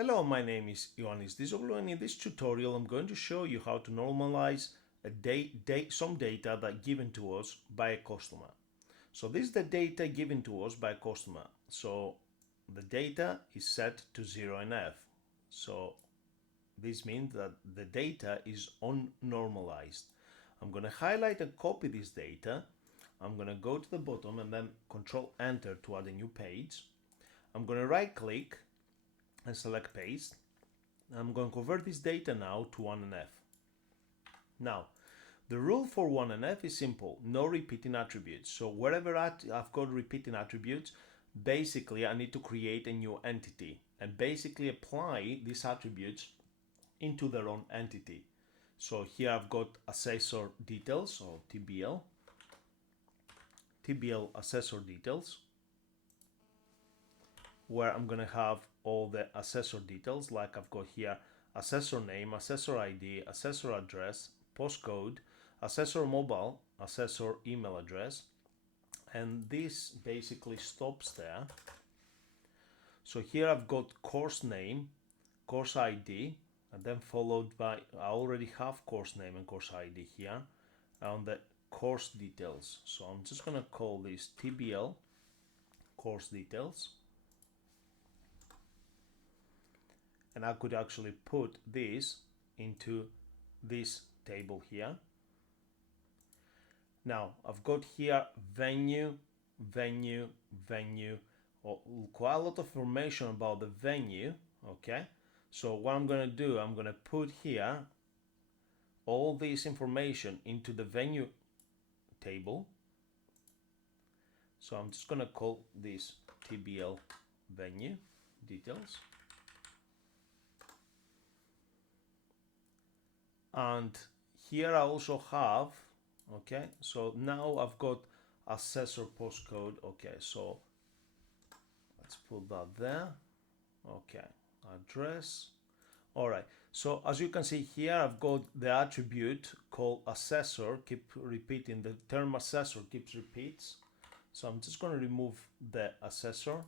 Hello, my name is Ioannis Dizoglou, and in this tutorial I'm going to show you how to normalize some data that given to us by a customer. So this is the data given to us by a customer. So the data is set to 0 and F. So this means that the data is unnormalized. I'm going to highlight and copy this data. I'm going to go to the bottom and then Control Enter to add a new page. I'm going to right click and select paste. I'm going to convert this data now to 1NF. Now, the rule for 1NF is simple, no repeating attributes. So wherever I've got repeating attributes, basically I need to create a new entity and basically apply these attributes into their own entity. So here I've got assessor details, or TBL assessor details, where I'm going to have all the assessor details, like I've got here assessor name, assessor ID, assessor address, postcode, assessor mobile, assessor email address, and this basically stops there. So here I've got course name, course ID, and then followed by, I already have course name and course ID here on the course details. So I'm just going to call this TBL course details. And I could actually put this into this table here. Now I've got here venue, quite a lot of information about the venue. Okay, so what I'm going to do, I'm going to put here all this information into the venue table. So I'm just going to call this TBL venue details. And here I also have, okay, so now I've got assessor postcode. Okay, so let's put that there. Okay, address. All right, so as you can see here, I've got the attribute called assessor, keep repeating, the term assessor keeps repeats. So I'm just going to remove the assessor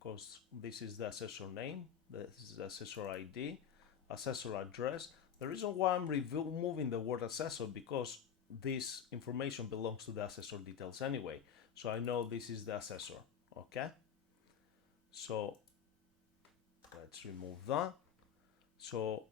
because this is the assessor name, this is the assessor ID, assessor address. The reason why I'm removing the word assessor, because this information belongs to the assessor details anyway. So I know this is the assessor, okay? So let's remove that. So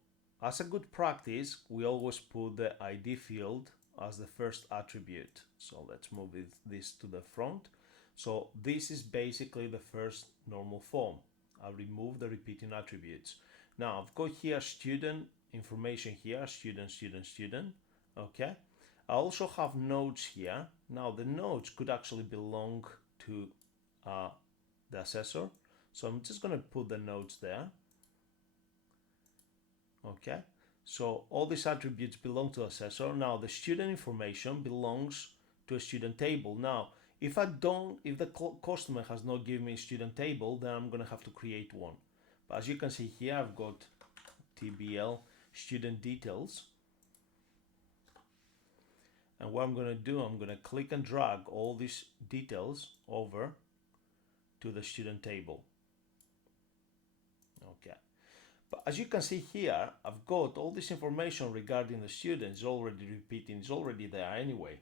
as a good practice, we always put the ID field as the first attribute. So let's move this to the front. So this is basically the first normal form. I'll remove the repeating attributes. Now I've got here student information here, student, okay? I also have nodes here. Now the nodes could actually belong to the assessor. So I'm just going to put the nodes there. Okay, so all these attributes belong to assessor. Now the student information belongs to a student table. Now if the customer has not given me a student table, then I'm going to have to create one. But as you can see here, I've got TBL student details. And what I'm going to do, I'm going to click and drag all these details over to the student table. Okay. But as you can see here, I've got all this information regarding the students already repeating, it's already there anyway.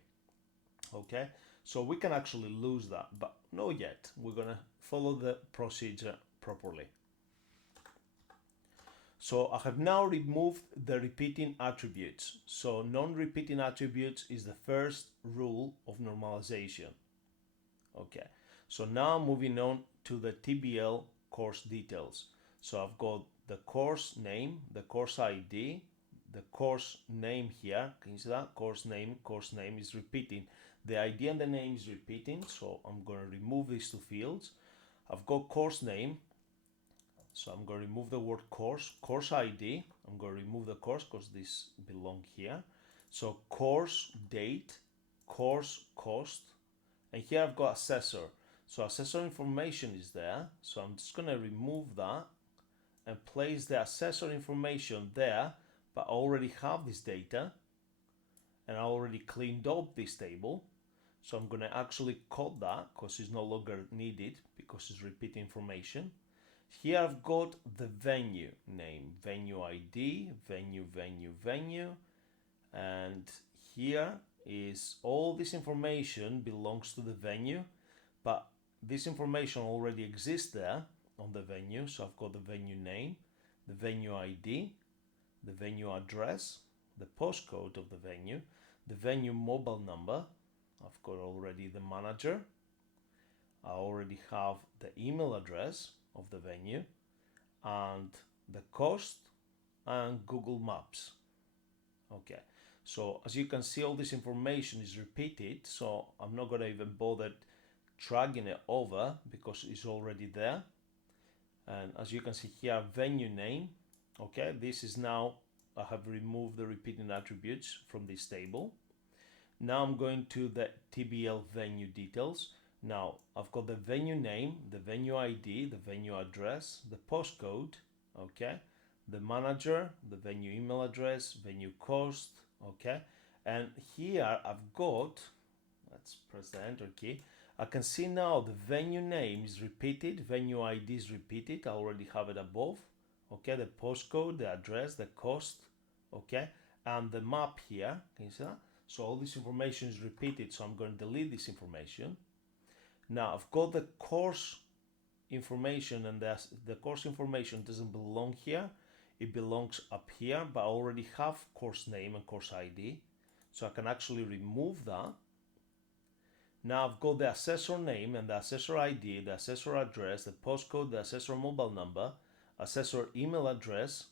Okay, so we can actually lose that, but not yet. We're going to follow the procedure properly. So I have now removed the repeating attributes. So non-repeating attributes is the first rule of normalization. Okay, so now moving on to the TBL course details. So I've got the course name, the course ID, the course name here. Can you see that? Course name is repeating. The ID and the name is repeating, so I'm going to remove these two fields. I've got course name, so I'm going to remove the word course. Course ID, I'm going to remove the course because this belongs here. So course date, course cost, and here I've got assessor. So assessor information is there, so I'm just going to remove that and place the assessor information there, but I already have this data and I already cleaned up this table. So I'm going to actually cut that because it's no longer needed because it's repeat information. Here I've got the venue name, venue ID, venue, and here is all this information belongs to the venue, but this information already exists there on the venue. So I've got the venue name, the venue ID, the venue address, the postcode of the venue, the venue mobile number. I've got already the manager. I already have the email address of the venue and the cost and Google Maps. Okay, so as you can see, all this information is repeated, so I'm not going to even bother dragging it over because it's already there. And as you can see here, venue name. Okay, this is now, I have removed the repeating attributes from this table. Now I'm going to the TBL venue details. Now I've got the venue name, the venue ID, the venue address, the postcode, okay, the manager, the venue email address, venue cost, okay, and here I've got, let's press the enter key. I can see now the venue name is repeated, venue ID is repeated, I already have it above, okay, the postcode, the address, the cost, okay, and the map here, can you see that? So all this information is repeated, so I'm going to delete this information. Now I've got the course information, and the course information doesn't belong here, it belongs up here, but I already have course name and course ID, so I can actually remove that. Now I've got the assessor name and the assessor ID, the assessor address, the postcode, the assessor mobile number, assessor email address.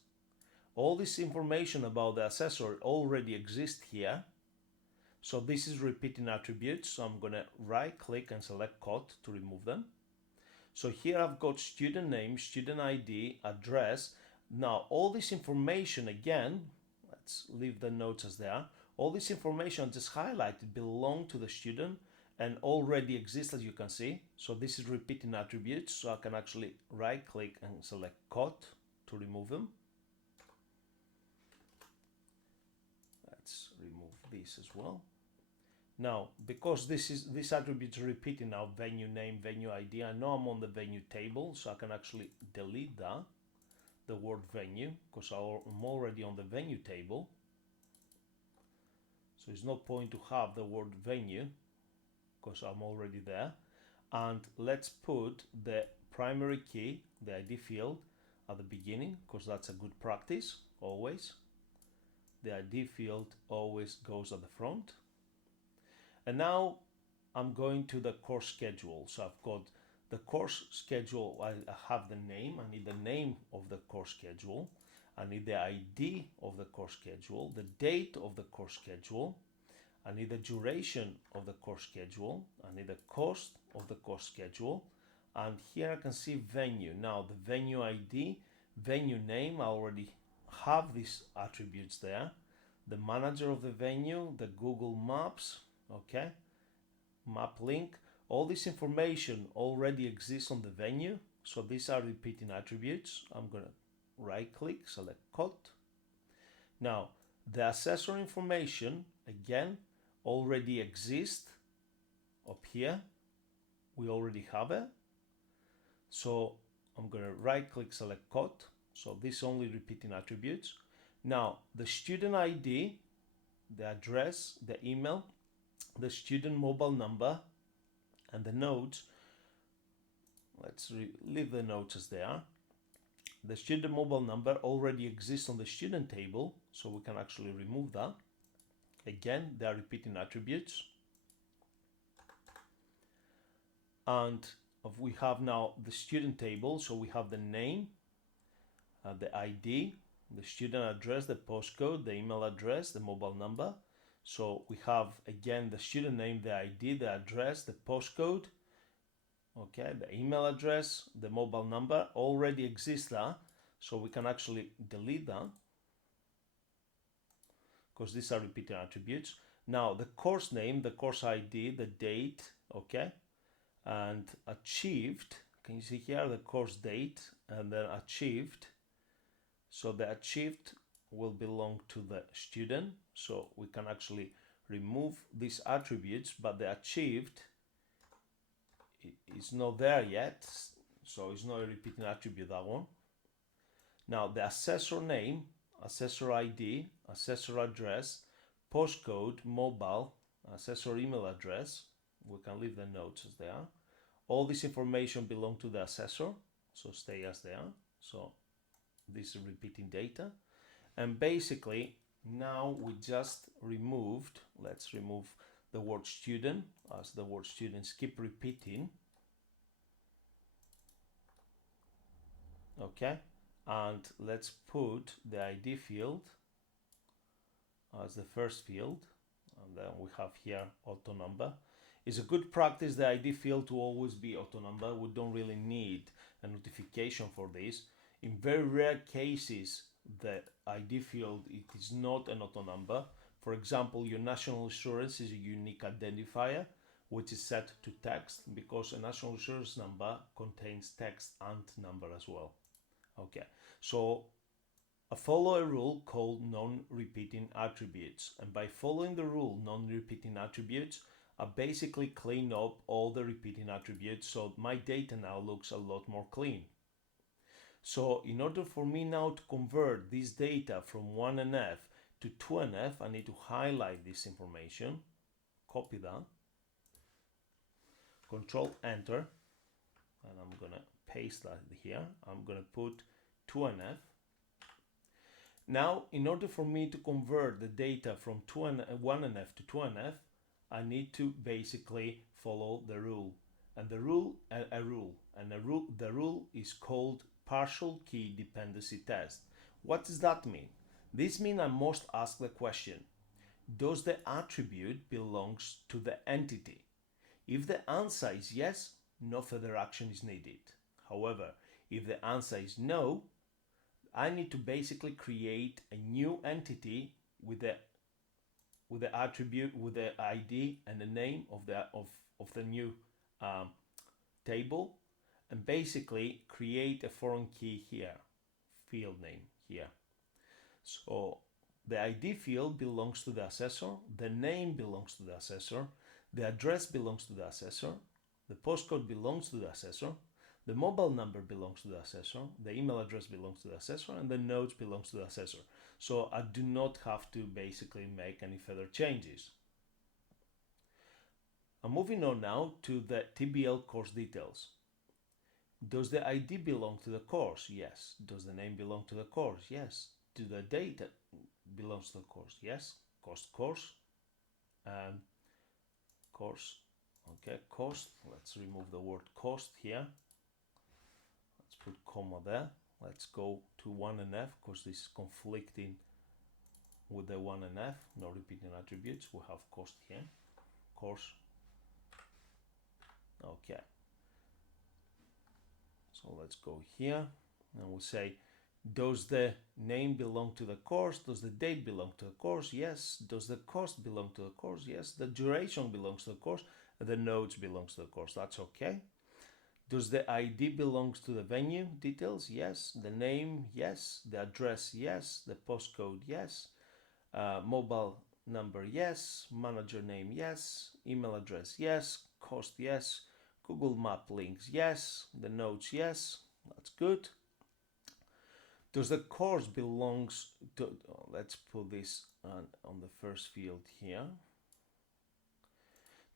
All this information about the assessor already exists here. So this is repeating attributes, so I'm going to right click and select cut to remove them. So here I've got student name, student ID, address. Now all this information, again, let's leave the notes as they are. All this information just highlighted belong to the student and already exists, as you can see. So this is repeating attributes, so I can actually right click and select cut to remove them. Let's remove this as well. Now, because this attribute is repeating now, venue name, venue ID, I know I'm on the venue table, so I can actually delete that, the word venue, because I'm already on the venue table. So there's no point to have the word venue, because I'm already there. And let's put the primary key, the ID field, at the beginning, because that's a good practice, always. The ID field always goes at the front. And now I'm going to the course schedule. So I've got the course schedule, I have the name, I need the name of the course schedule, I need the ID of the course schedule, the date of the course schedule, I need the duration of the course schedule, I need the cost of the course schedule, and here I can see venue. Now the venue ID, venue name, I already have these attributes there, the manager of the venue, the Google Maps, okay, map link, all this information already exists on the venue, so these are repeating attributes. I'm going to right click, select cut. Now the assessor information again already exists up here, we already have it, so I'm going to right click, select cut, so this only repeating attributes. Now the student ID, the address, the email, the student mobile number, and the notes, let's leave the notes as they are. The student mobile number already exists on the student table, so we can actually remove that. Again, they are repeating attributes. And we have now the student table, so we have the name, the ID, the student address, the postcode, the email address, the mobile number. So we have again the student name, the ID, the address, the postcode, okay, the email address, the mobile number already exists there, so we can actually delete that because these are repeating attributes. Now the course name, the course ID, the date, okay, and achieved, can you see here the course date and then achieved, so the achieved will belong to the student, so we can actually remove these attributes, but the achieved is not there yet, so it's not a repeating attribute, that one. Now the assessor name, assessor ID, assessor address, postcode, mobile, assessor email address, we can leave the notes as they are. All this information belong to the assessor, so stay as they are. So this is repeating data. And basically now we just removed, let's remove the word student, as the word students keep repeating. Okay, and let's put the ID field as the first field, and then we have here auto number. It's a good practice, the ID field, to always be auto number. We don't really need a notification for this. In very rare cases, the ID field, it is not an auto number. For example, your national insurance is a unique identifier which is set to text, because a national insurance number contains text and number as well. Okay, so I follow a rule called non-repeating attributes, and by following the rule non-repeating attributes, I basically clean up all the repeating attributes, so my data now looks a lot more clean. So in order for me now to convert this data from 1NF to 2NF, I need to highlight this information, copy that, Control Enter, and I'm gonna paste that here. I'm gonna put 2NF. Now, in order for me to convert the data from 1NF to 2NF, I need to basically follow the rule. And the rule is called partial key dependency test. What does that mean? This means I must ask the question, does the attribute belongs to the entity? If the answer is yes, no further action is needed. However, if the answer is no, I need to basically create a new entity with the attribute, with the ID and the name of the new table, and basically create a foreign key here, field name here. So the ID field belongs to the assessor, the name belongs to the assessor, the address belongs to the assessor, the postcode belongs to the assessor, the mobile number belongs to the assessor, the email address belongs to the assessor, and the notes belongs to the assessor. So I do not have to basically make any further changes. I'm moving on now to the TBL course details. Does the ID belong to the course? Yes. Does the name belong to the course? Yes. Do the data belongs to the course? Yes. Course, course. Okay, cost. Let's remove the word cost here. Let's put comma there. Let's go to 1NF because this is conflicting with the 1NF, no repeating attributes. We have cost here, course. Okay. So let's go here and we'll say, does the name belong to the course? Does the date belong to the course? Yes. Does the cost belong to the course? Yes. The duration belongs to the course. The notes belongs to the course. That's okay. Does the ID belongs to the venue details? Yes. The name? Yes. The address? Yes. The postcode? Yes. Mobile number? Yes. Manager name? Yes. Email address? Yes. Cost? Yes. Google Map links? Yes. The notes? Yes. That's good. Does the course belongs to, let's put this on the first field here.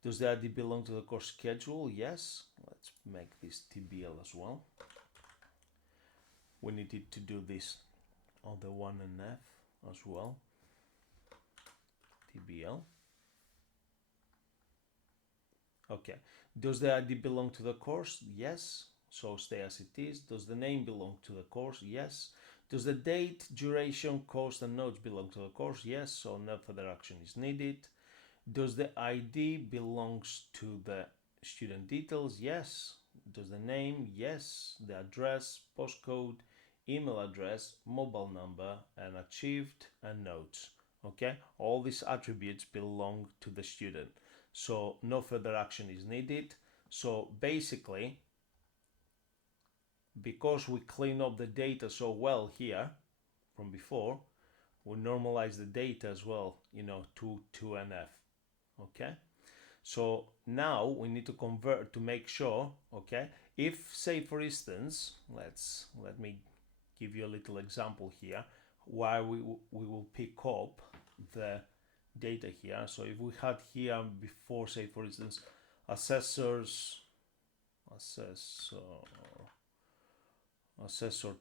Does the ID belong to the course schedule? Yes. Let's make this TBL as well. We needed to do this on the 1NF as well. TBL. Okay. Does the ID belong to the course? Yes. So stay as it is. Does the name belong to the course? Yes. Does the date, duration, cost, and notes belong to the course? Yes. So no further action is needed. Does the ID belongs to the student details? Yes. Does the name? Yes. The address, postcode, email address, mobile number, and achieved, and notes. Okay, all these attributes belong to the student. So no further action is needed. So basically, because we clean up the data so well here from before, we normalize the data as well, to 2NF. Okay, so now we need to convert to make sure, okay, If, say, for instance, let me give you a little example here where we will pick up the data here. So if we had here before, say, for instance, assessor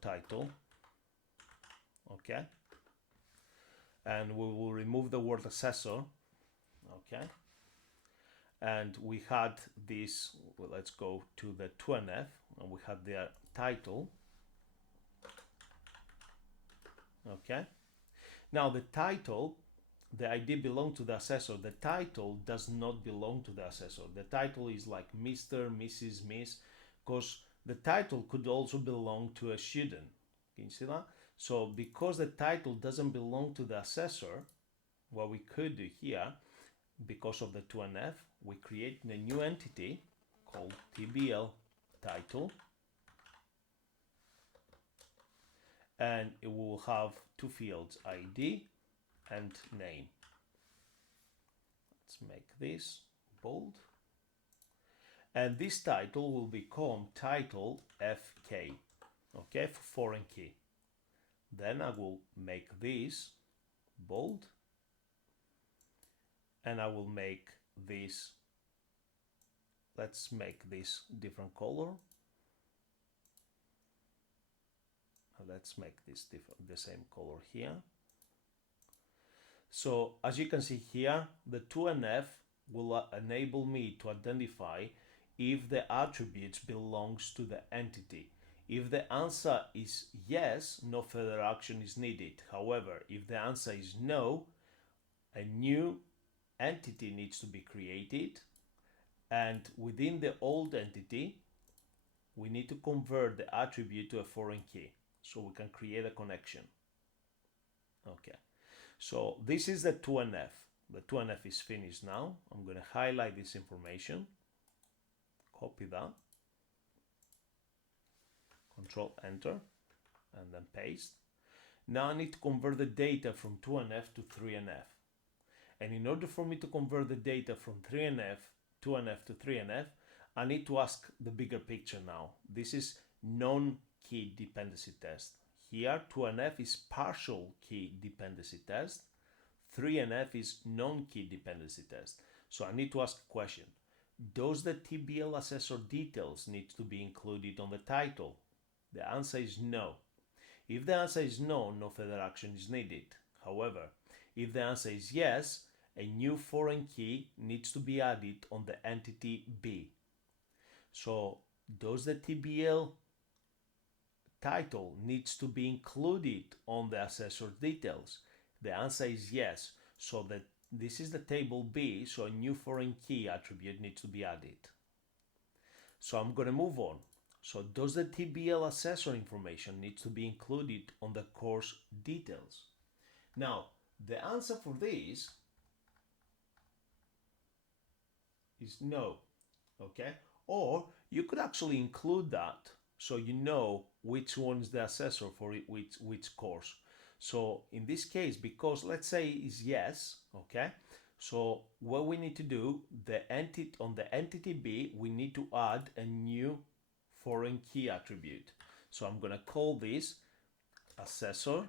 title, okay, and we will remove the word assessor, okay, and we had this, well, let's go to the 2NF, and we had their title, okay. Now the title, the ID belongs to the assessor. The title does not belong to the assessor. The title is like Mr., Mrs., Miss, because the title could also belong to a student. Can you see that? So because the title doesn't belong to the assessor, what we could do here, because of the 2NF, we create a new entity called TBL title, and it will have two fields, ID and name. Let's make this bold. And this title will become title FK, okay, for foreign key. Then I will make this bold, and I will make this, let's make this different color. Let's make this the same color here. So as you can see here, the 2NF will enable me to identify if the attributes belongs to the entity. If the answer is yes, no further action is needed. However, if the answer is no, a new entity needs to be created, and within the old entity, we need to convert the attribute to a foreign key so we can create a connection. Okay. So this is the 2NF. The 2NF is finished now. I'm going to highlight this information, copy that, Control Enter, and then paste. Now I need to convert the data from 2NF to 3NF. And in order for me to convert the data from 2NF to 3NF, I need to ask the bigger picture now. This is non-key dependency test. Here, 2NF is partial key dependency test. 3NF is non-key dependency test. So I need to ask a question. Does the TBL assessor details need to be included on the title? The answer is no. If the answer is no, no further action is needed. However, if the answer is yes, a new foreign key needs to be added on the entity B. So, does the TBL title needs to be included on the assessor details? The answer is yes. So that this is the table B, so a new foreign key attribute needs to be added. So I'm going to move on. So does the TBL assessor information needs to be included on the course details? Now, the answer for this is no, okay? Or you could actually include that so you know which one is the assessor for which course. So in this case, because let's say is yes, okay? So what we need to do, on the entity B, we need to add a new foreign key attribute. So I'm going to call this assessor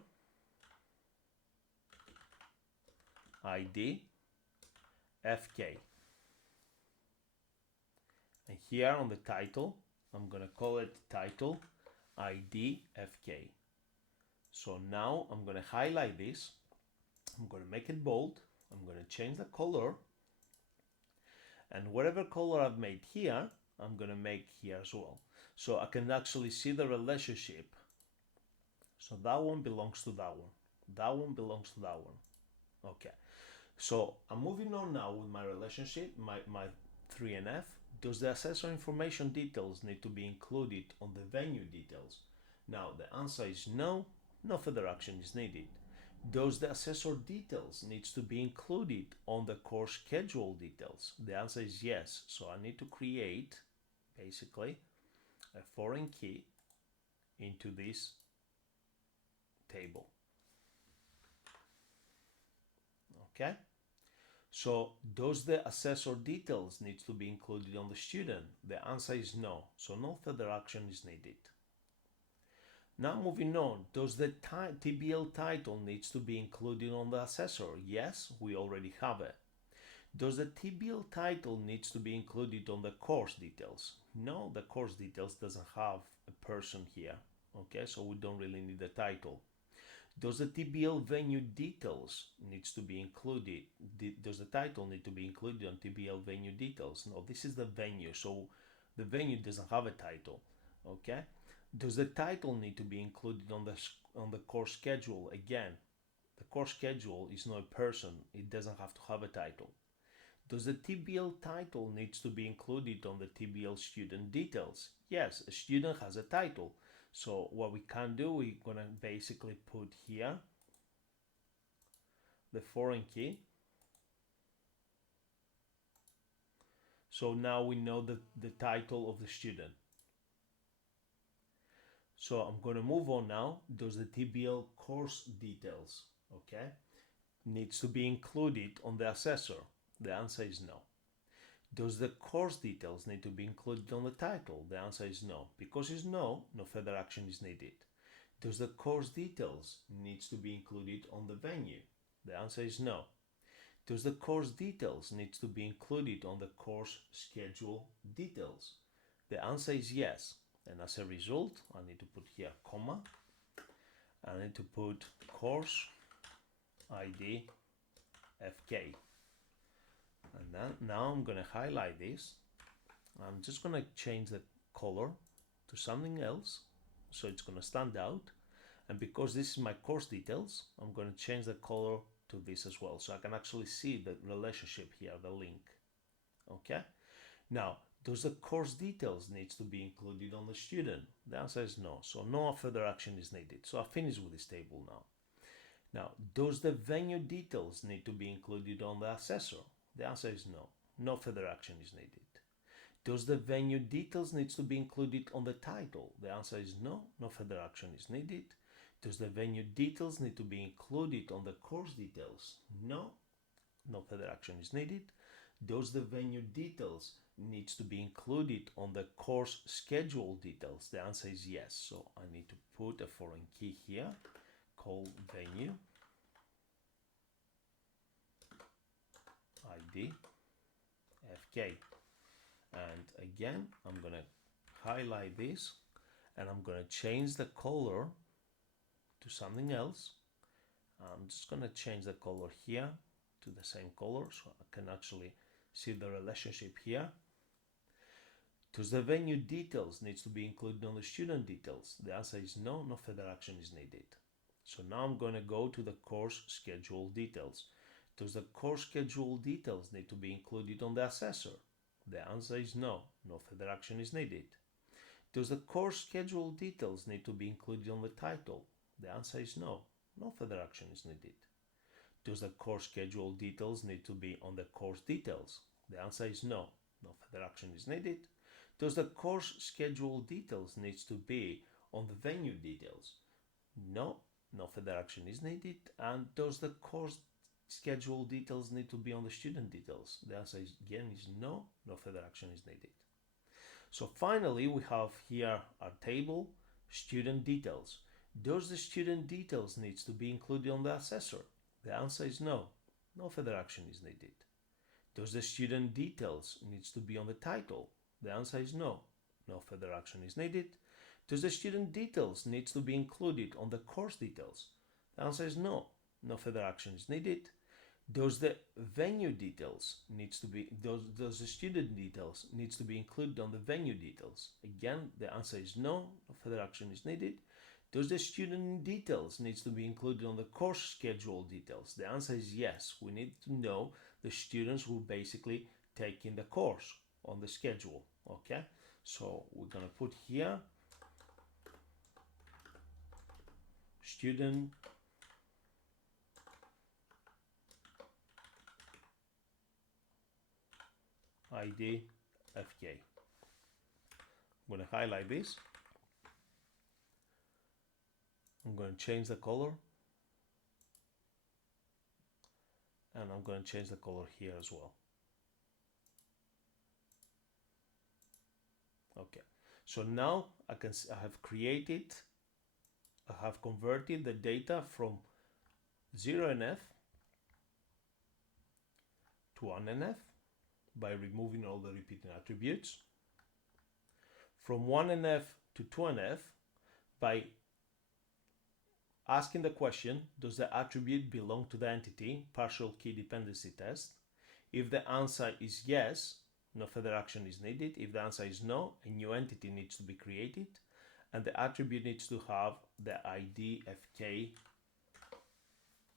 ID FK. And here on the title, I'm going to call it title ID FK. So now I'm going to highlight this. I'm going to make it bold. I'm going to change the color. And whatever color I've made here, I'm going to make here as well. So I can actually see the relationship. So that one belongs to that one. That one belongs to that one. Okay. So I'm moving on now with my relationship, my 3NF. Does the assessor information details need to be included on the venue details? Now the answer is no, no further action is needed. Does the assessor details needs to be included on the course schedule details? The answer is yes. So I need to create basically a foreign key into this table. Okay. So does the assessor details needs to be included on the student? The answer is no. So no further action is needed. Now moving on, does the TBL title needs to be included on the assessor? Yes, we already have it. Does the TBL title needs to be included on the course details? No, the course details doesn't have a person here. Okay, so we don't really need the title. Does the TBL venue details needs to be included? Does the title need to be included on TBL venue details? No, this is the venue, so the venue doesn't have a title. Okay. Does the title need to be included on the course schedule? Again, the course schedule is not a person; it doesn't have to have a title. Does the TBL title needs to be included on the TBL student details? Yes, a student has a title. So what we can do, we're gonna basically put here the foreign key. So now we know the title of the student. So I'm gonna move on now. Does the TBL course details, okay, needs to be included on the assessor? The answer is no. Does the course details need to be included on the title? The answer is no. Because it's no, no further action is needed. Does the course details needs to be included on the venue? The answer is no. Does the course details needs to be included on the course schedule details? The answer is yes. And as a result, I need to put here comma. I need to put course ID FK. And then now I'm going to highlight this. I'm just going to change the color to something else so it's going to stand out. And because this is my course details, I'm going to change the color to this as well so I can actually see the relationship here, the link. Okay. Now, does the course details needs to be included on the student? The answer is no. So no further action is needed. So I finish with this table now. Now, does the venue details need to be included on the assessor? The answer is no. No further action is needed. Does the venue details needs to be included on the title? The answer is no. No further action is needed. Does the venue details need to be included on the course details? No. No further action is needed. Does the venue details needs to be included on the course schedule details? The answer is yes. So I need to put a foreign key here called venue ID FK. And again, I'm going to highlight this and I'm going to change the color to something else. I'm just going to change the color here to the same color so I can actually see the relationship here. Does the venue details needs to be included on the student details? The answer is no, no further action is needed. So now I'm going to go to the course schedule details. Does the course schedule details need to be included on the assessor? The answer is no, no further action is needed. Does the course schedule details need to be included on the title? The answer is no, no further action is needed. Does the course schedule details need to be on the course details? The answer is no, no further action is needed. Does the course schedule details needs to be on the venue details? No, no further action is needed. And does the course schedule details need to be on the student details? The answer is again is no, no further action is needed. So finally, we have here our table, student details. Does the student details needs to be included on the assessor? The answer is no, no further action is needed. Does the student details needs to be on the title? The answer is no, no further action is needed. Does the student details needs to be included on the course details? The answer is no, no further action is needed. Does the venue details needs to be does the student details needs to be included on the venue details? Again, the answer is no, no further action is needed. Does the student details needs to be included on the course schedule details? The answer is yes. We need to know the students who basically taking the course on the schedule. Okay, so we're gonna put here student ID FK. I'm going to highlight this. I'm going to change the color and I'm going to change the color here as well. Okay, so now I have converted the data from 0NF to 1NF by removing all the repeating attributes, from 1NF to 2NF by asking the question, does the attribute belong to the entity, partial key dependency test. If the answer is yes, no further action is needed. If the answer is no, a new entity needs to be created, and the attribute needs to have the ID fk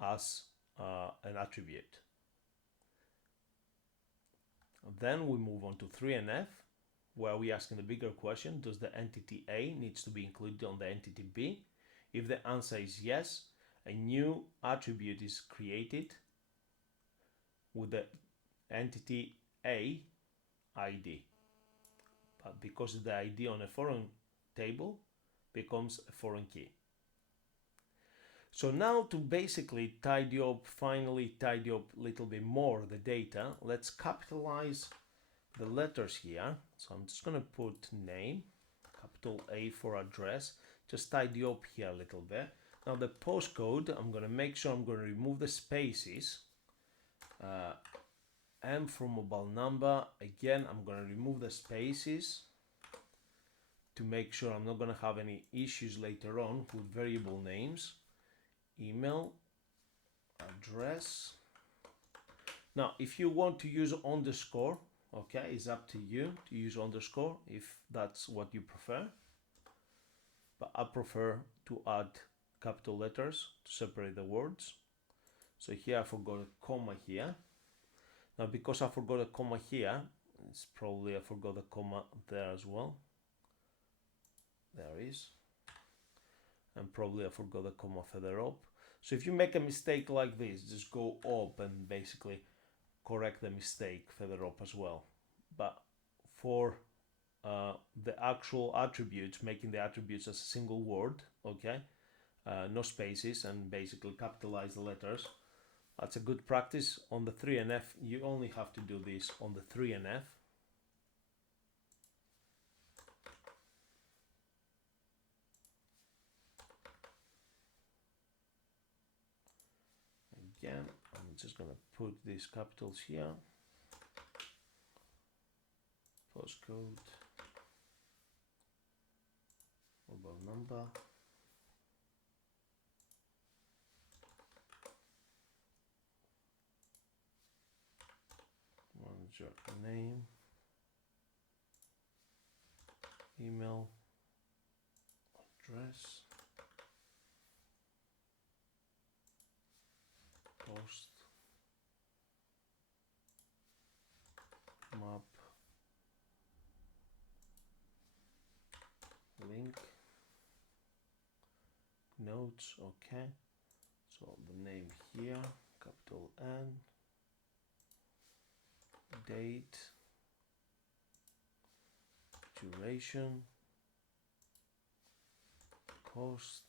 as an attribute. Then we move on to 3NF, where we asking the bigger question, does the entity A needs to be included on the entity B? If the answer is yes, a new attribute is created with the entity A ID. But because the ID on a foreign table becomes a foreign key. So now to basically finally tidy up a little bit more the data, let's capitalize the letters here. So I'm just going to put name, capital A for address, just tidy up here a little bit. Now the postcode, I'm going to make sure I'm going to remove the spaces. M for mobile number, again I'm going to remove the spaces to make sure I'm not going to have any issues later on with variable names. Email, address. Now if you want to use underscore, okay, it's up to you to use underscore if that's what you prefer, but I prefer to add capital letters to separate the words. So here I forgot a comma here. Now because I forgot a comma here, it's probably I forgot a comma there as well. There is. And probably I forgot a comma further up. So if you make a mistake like this, just go up and basically correct the mistake further up as well. But for the actual attributes, making the attributes as a single word, okay, no spaces, and basically capitalize the letters, that's a good practice. On the 3NF, you only have to do this on the 3NF. Again, I'm just going to put these capitals here. Postcode, mobile number, manager name, email, address, post, map, link, notes, okay. So the name here, capital N, date, duration, cost,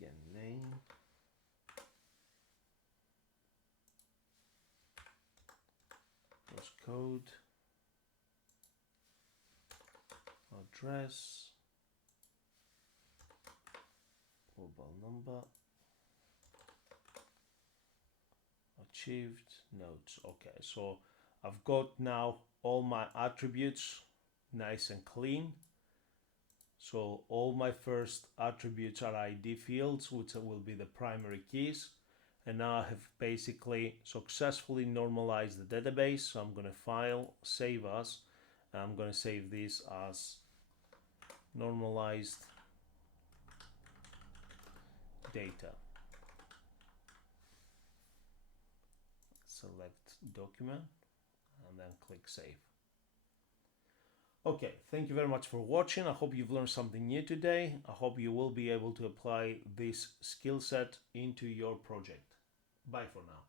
again name, postcode, address, mobile number, achieved, notes. Okay, so I've got now all my attributes nice and clean. So all my first attributes are ID fields, which will be the primary keys. And now I have basically successfully normalized the database. So I'm going to file, save as, and I'm going to save this as normalized data. Select document and then click save. Okay, thank you very much for watching. I hope you've learned something new today. I hope you will be able to apply this skill set into your project. Bye for now.